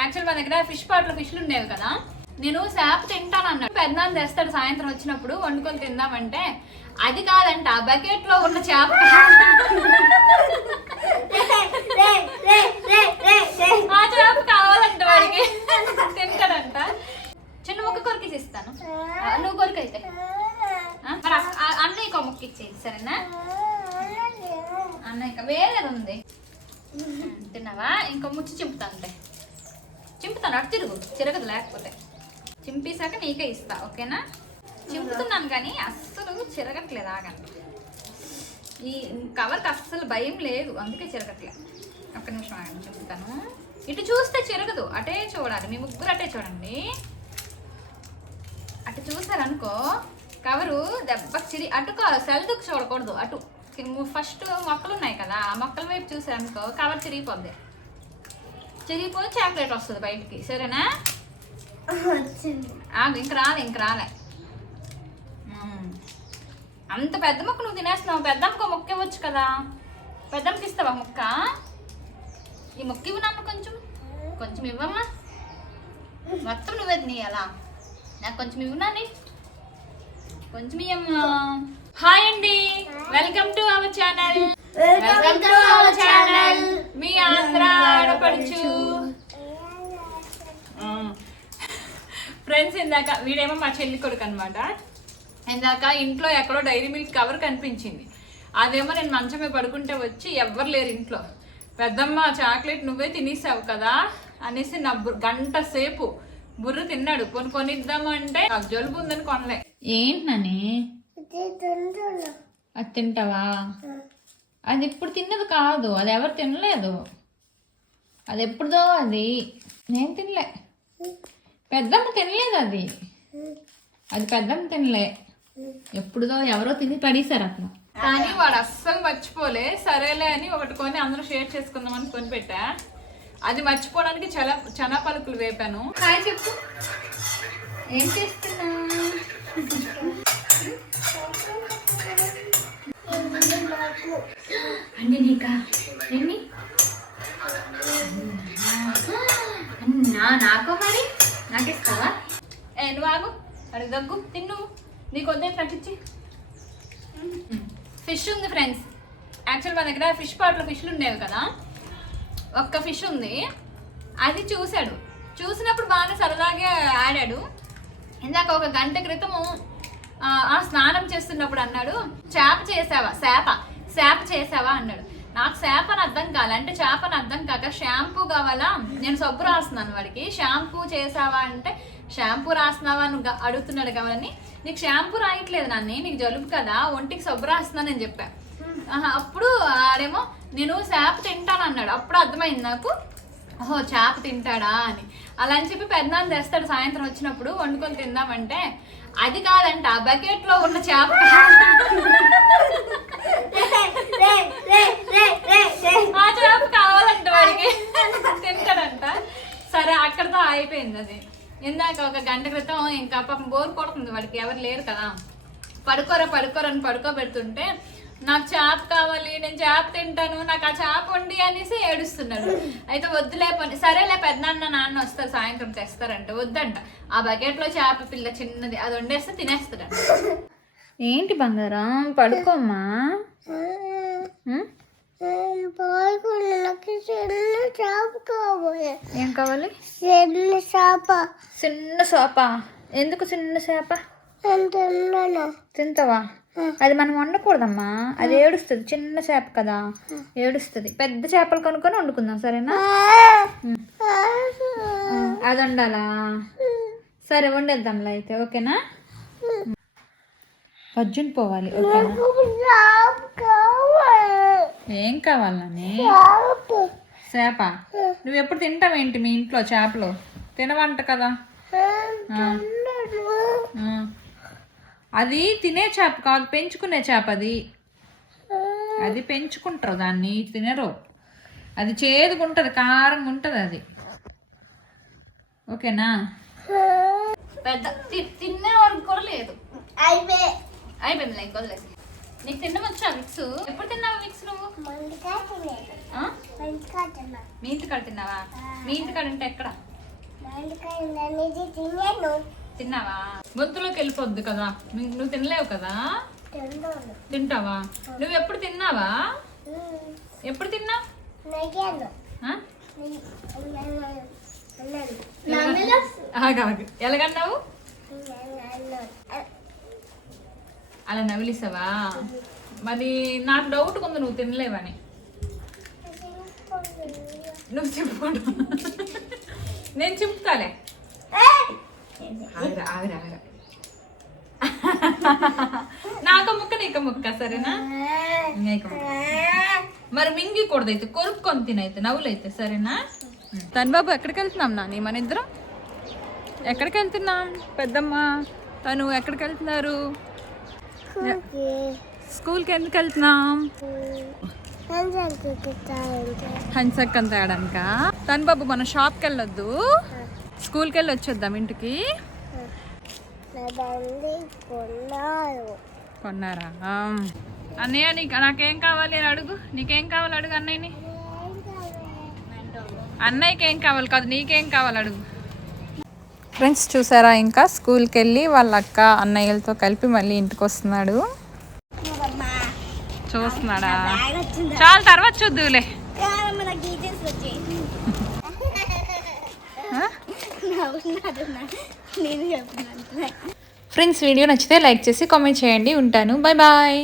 Actual మా దగ్గర fish పాట్లో ఫిష్లు ఉండేవి కదా. నేను చేప తింటాను అన్నాడు. పెద్దనాన్న తెస్తాడు సాయంత్రం వచ్చినప్పుడు వండుకొని తిందామంటే అది కాదంట బకెట్లో ఉన్న చేప. ఆ చేప కావాలంట వాడికి. తింటాడంట. చిన్న ముక్క కొరికి ఇస్తాను. నువ్వు కొరికైతే. అయితే మరి అన్నయ్యకి ఒక ముక్క ఇచ్చేది సరేనా? అన్నయ్య వేరేది ఉంది. తిన్నావా? ఇంకో ముచ్చి చింపుతా అంతే. చింపుతాను అటు తిరుగు. చిరగదు లేకపోతే. చింపేశాక నీకే ఇస్తా ఓకేనా? చింపుతున్నాను కానీ అస్సలు చిరగట్లేదు ఆగండి. ఈ కవర్కి అస్సలు భయం లేదు అందుకే చిరగట్లేదు ఒక్క నిమిషం ఆగండి చింపుతాను. ఇటు చూస్తే చిరగదు అటే చూడాలి. మీ ముగ్గురు అటే చూడండి. అటు చూసారనుకో కవరు దెబ్బకి చిరి అటు సెల్దుకు చూడకూడదు అటు. ఫస్ట్ మొక్కలు ఉన్నాయి కదా ఆ మొక్కల వైపు చూసారనుకో కవర్ చిరిగిపోద్ది. చిరిగిపోయి చాక్లెట్ వస్తుంది బయటికి. సరేనా? ఆగు ఇంక రాలే ఇంక రాలే. అంత పెద్ద ముక్క నువ్వు తినేస్తున్నావు. పెద్దమ్మకు ఒక ముక్క ఇవ్వచ్చు కదా. పెద్దమ్మకి ఇస్తావా ముక్క? ఈ ముక్క ఇవ్వు నాన్న కొంచెం. కొంచెం ఇవ్వమ్మా. మొత్తం నువ్వే తినేయాలా? నాకు కొంచెం ఇవ్వు నాని. కొంచెం ఇవ్వమ్మా హాయ్ అండి. Welcome to our channel. Welcome to our channel. Friends ఇందాక వీడేమో మా చెల్లి కొడుకు అనమాట ఇందాక ఇంట్లో ఎక్కడో డైరీ మిల్క్ కవర్ కనిపించింది. అదేమో నేను మంచం మీద పడుకుంటే వచ్చి ఎవ్వరు లేరు ఇంట్లో. పెద్దమ్మ చాక్లెట్ నువ్వే తినేసావు కదా? అనేసి నా గంట సేపు బుర్ర తిన్నాడు. కొని కొనిద్దాము అంటే నాకు జలుబు ఉందని కొనలే. ఏంటని అది తింటావా? అది ఇప్పుడు తిన్నది కాదు. అది ఎవరు తినలేదు. అది ఎప్పుడుదో అది. నేను తినలే. పెద్దమ్మ తినలేదు అది. అది పెద్దమ్మ తినలే. ఎప్పుడుదో ఎవరో తిని పడేశారు అక్కడ. కానీ వాడు అస్సలు మర్చిపోలే. సరేలే అని ఒకటి కొని అందరూ షేర్ చేసుకుందామని కొని పెట్టా. అది మర్చిపోవడానికి చాలా చనా పలుకులు వేపాను. హాయ్ చెప్పు. ఏం చేస్తున్నా అండి నీకా? అన్నా నాకు మరి? నాకిస్తావా? ఏ నువ్వు ఆగు. అడిగి దగ్గు. తిన్ను. నీకు వద్దే తగ్గించి ఫిష్ ఉంది ఫ్రెండ్స్. యాక్చువల్ మా దగ్గర ఫిష్ పాట్లో ఫిష్లు ఉండేవి కదా. ఒక్క ఫిష్ ఉంది. అది చూశాడు. చూసినప్పుడు బాగానే సరదాగా ఆడాడు. ఇందాక ఒక గంట క్రితము ఆ, స్నానం చేస్తున్నప్పుడు అన్నాడు చేప చేసావా? చేప చేప చేసావా? అన్నాడు. నాకు చేప అని అర్థం కాలే. అంటే చేప అని అర్థం కాక షాంపూ కావాలా? నేను సబ్బు రాస్తున్నాను వాడికి. షాంపూ చేసావా అంటే షాంపూ రాస్తున్నావా? నువ్వు అడుగుతున్నాడు కావాలని. నీకు షాంపూ రాయట్లేదు నాన్ని. నీకు జలుబు కదా. ఒంటికి సబ్బు రాస్తున్నానని చెప్పా. ఆహా, అప్పుడు ఆడేమో నేను చేప తింటాను అన్నాడు. అప్పుడు అర్థమైంది నాకు. ఓహో చేప తింటాడా అని. అలా అని చెప్పి పెద్దనాన్న తెస్తాడు సాయంత్రం వచ్చినప్పుడు వండుకొని తిందామంటే అది కాదంట ఆ ఉన్న చేప. చేప కావాలంట వాడికి. తింటాడంట సరే అక్కడతో అయిపోయింది అది. ఇందాక ఒక గంట క్రితం ఇంకా పాపం బోర్ కొడుతుంది వాడికి ఎవరు లేరు కదా. పడుకోరా పడుకోరని పడుకోబెడుతుంటే నాకు చేప కావాలి నేను చేప తింటాను నాకు ఆ చేప వండి అనేసి ఏడుస్తున్నాడు. అయితే వద్దులే పని. సరేలే పెద్దనాన్న నాన్న వస్తారు సాయంత్రం తెస్తారంట. వద్దంట. ఆ బకెట్లో చేప పిల్ల చిన్నది అది వండేస్తే తినేస్తాడంట. ఏంటి బంగారం? పడుకోమ్మా. ఏం కావాలి? చిన్న చేప ఎందుకు చిన్న చేప తింటావా? అది మనం వండకూడదమ్మా. అది ఏడుస్తుంది. చిన్న చేప కదా. ఏడుస్తుంది. పెద్ద చేపలు కొనుక్కొని వండుకుందాం సరేనా? అది వండాలా? సరే వండేద్దాంలే అయితే. ఓకేనా? పజ్జుని పోవాలి ఓకేనా? ఏం కావాలని చేప. నువ్వు ఎప్పుడు తింటావేంటి మీ ఇంట్లో చేపలు? తినవంట కదా. అది తినే చేప కాదు పెంచుకునే చేప అది. అది పెంచుకుంటారు దాన్ని తినరు. అది చేదుగుంటది కారంగా ఉంటది అది. ఓకేనా? పెద్ద తినే వరకు కూడా లేదు. అయిపోయింది ఇంక వదిలేసి నీకు తినడం వచ్చా విక్స్? ఎప్పుడు తిన్నావు విక్స్ నువ్వు? మీ ఇంటికాడ తిన్నావా? మీ ఇంటికాడ ఉంటే ఎక్కడ? తిన్నావా? గొంతులోకి వెళ్ళిపోద్ది కదా. నువ్వు తినలేవు కదా? తింటావా? నువ్వు ఎప్పుడు తిన్నావా? ఎప్పుడు తిన్నావు ఎలాగన్నావు? అలా నవిలిసావా? మరి నాకు డౌట్ కొంత నువ్వు తినలేవని. నువ్వు చెప్పుకోడు నేను చెప్తాలే. ఆగరా ఆగరా ఆగరా. నాకు ముక్క నీకు ముక్క సరేనా? నీకు మరి మింగికూడదు అయితే కొరుక్కొని తినైతే నవ్వులైతే సరేనా? తన్బాబు ఎక్కడికి వెళ్తున్నాం నాని? మన ఇద్దరం? ఎక్కడికి వెళ్తున్నాం? పెద్దమ్మ తను ఎక్కడికి వెళ్తున్నారు? స్కూల్కి ఎందుకు వెళ్తున్నాం? హన్సక్ అంత తేడానిక? తను బాబు మన షాప్కి వెళ్ళొద్దు. స్కూల్కి వెళ్ళి వచ్చేద్దాం ఇంటికి. కొన్నారా? అన్నయ్య నీకు నాకేం కావాలి అని అడుగు. నీకేం కావాలి అడుగు అన్నయ్యని. అన్నయ్యకి ఏం కావాలి కాదు నీకేం కావాలి అడుగు. ఫ్రెండ్స్ చూసారా? ఇంకా స్కూల్కి వెళ్ళి వాళ్ళ అక్క అన్నయ్యలతో కలిపి మళ్ళీ ఇంటికి వస్తున్నాడు చూస్తున్నాడా? చాలా తర్వాత చూద్దులే ఫ్రెండ్స్ వీడియో నచ్చితే లైక్ చేసి కామెంట్ చేయండి. ఉంటాను. Bye bye.